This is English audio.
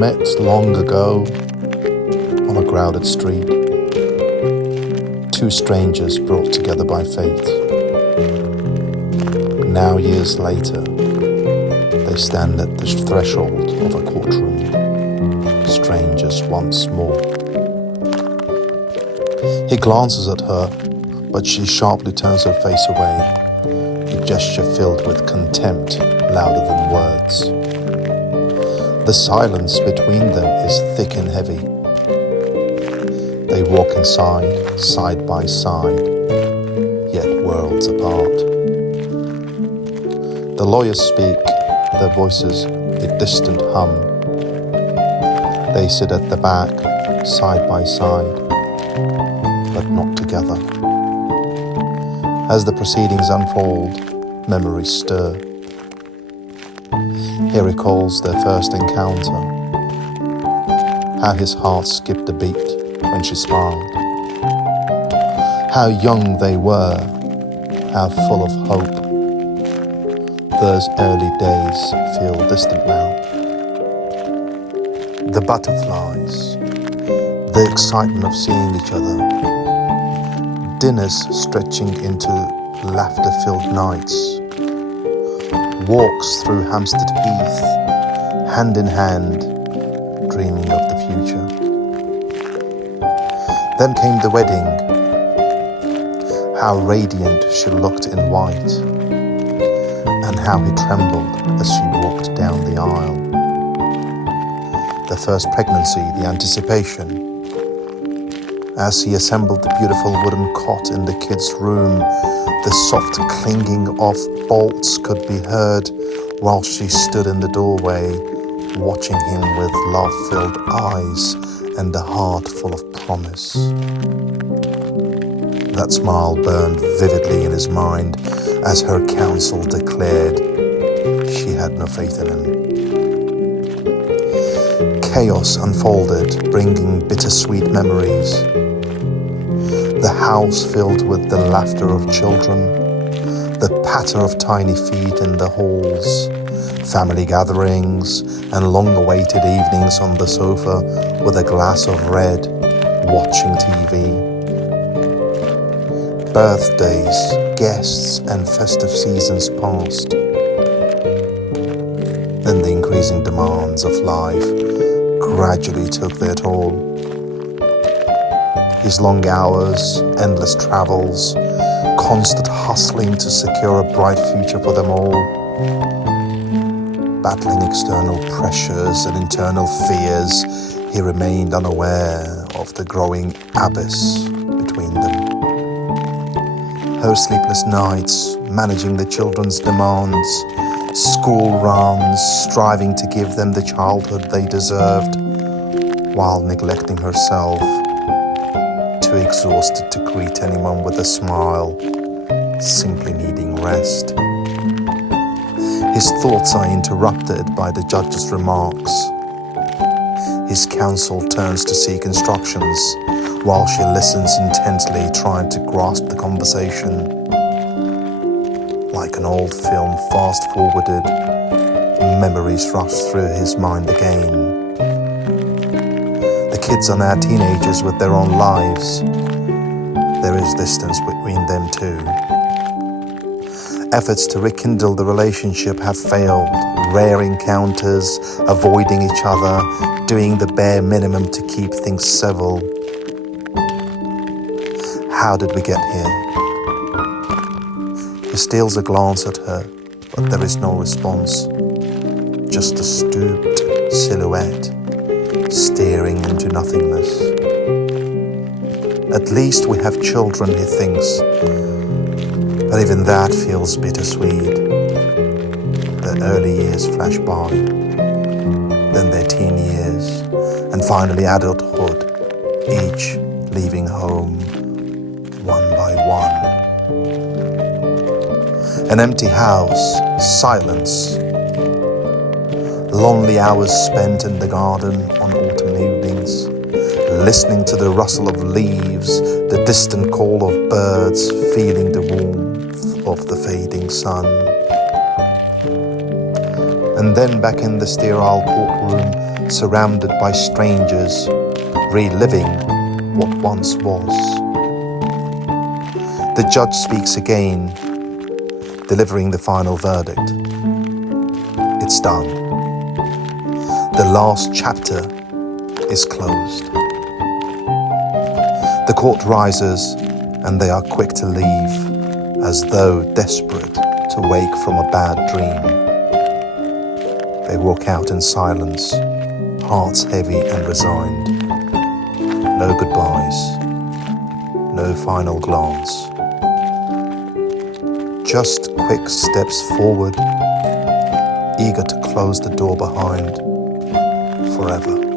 met long ago on a crowded street. Two strangers brought together by fate. Now, years later, they stand at the threshold of a courtroom, strangers once more. He glances at her, but she sharply turns her face away, a gesture filled with contempt louder than words. The silence between them is thick and heavy. They walk inside, side by side, yet worlds apart. The lawyers speak, their voices a distant hum. They sit at the back, side by side, but not together. As the proceedings unfold, memories stir. He recalls their first encounter, how his heart skipped a beat when she smiled, how young they were, how full of hope. Those early days feel distant now. The butterflies, the excitement of seeing each other, dinners stretching into laughter-filled nights, walks through Hampstead Heath, hand in hand, dreaming of the future. Then came the wedding. How radiant she looked in white, and how he trembled as she walked down the aisle. The first pregnancy, the anticipation. As he assembled the beautiful wooden cot in the kids' room, the soft clinging of bolts could be heard while she stood in the doorway, watching him with love-filled eyes and a heart full of promise. That smile burned vividly in his mind as her counsel declared she had no faith in him. Chaos unfolded, bringing bittersweet memories. The house filled with the laughter of children, the patter of tiny feet in the halls, family gatherings, and long-awaited evenings on the sofa with a glass of red, watching TV. Birthdays, guests, and festive seasons passed. Then the increasing demands of life gradually took their toll. His long hours, endless travels, constant hustling to secure a bright future for them all. Battling external pressures and internal fears, he remained unaware of the growing abyss between them. Her sleepless nights, managing the children's demands, school runs, striving to give them the childhood they deserved, while neglecting herself, too exhausted to greet anyone with a smile, simply needing rest. His thoughts are interrupted by the judge's remarks. His counsel turns to seek instructions, while she listens intently, trying to grasp the conversation. Like an old film fast-forwarded, memories rush through his mind again. The kids are now teenagers with their own lives. There is distance between them too. Efforts to rekindle the relationship have failed. Rare encounters, avoiding each other, doing the bare minimum to keep things civil. How did we get here? He steals a glance at her, but there is no response. Just a stooped silhouette, staring into nothingness. At least we have children, he thinks, but even that feels bittersweet. Their early years flash by, then their teen years, and finally adulthood, each leaving home one by one. An empty house, silence, lonely hours spent in the garden on autumn evenings, listening to the rustle of leaves, the distant call of birds, feeling the warmth of the fading sun. And then back in the sterile courtroom, surrounded by strangers, reliving what once was. The judge speaks again, delivering the final verdict. It's done. The last chapter is closed. The court rises, and they are quick to leave, as though desperate to wake from a bad dream. They walk out in silence, hearts heavy and resigned. No goodbyes, no final glance. Just quick steps forward, eager to close the door behind forever.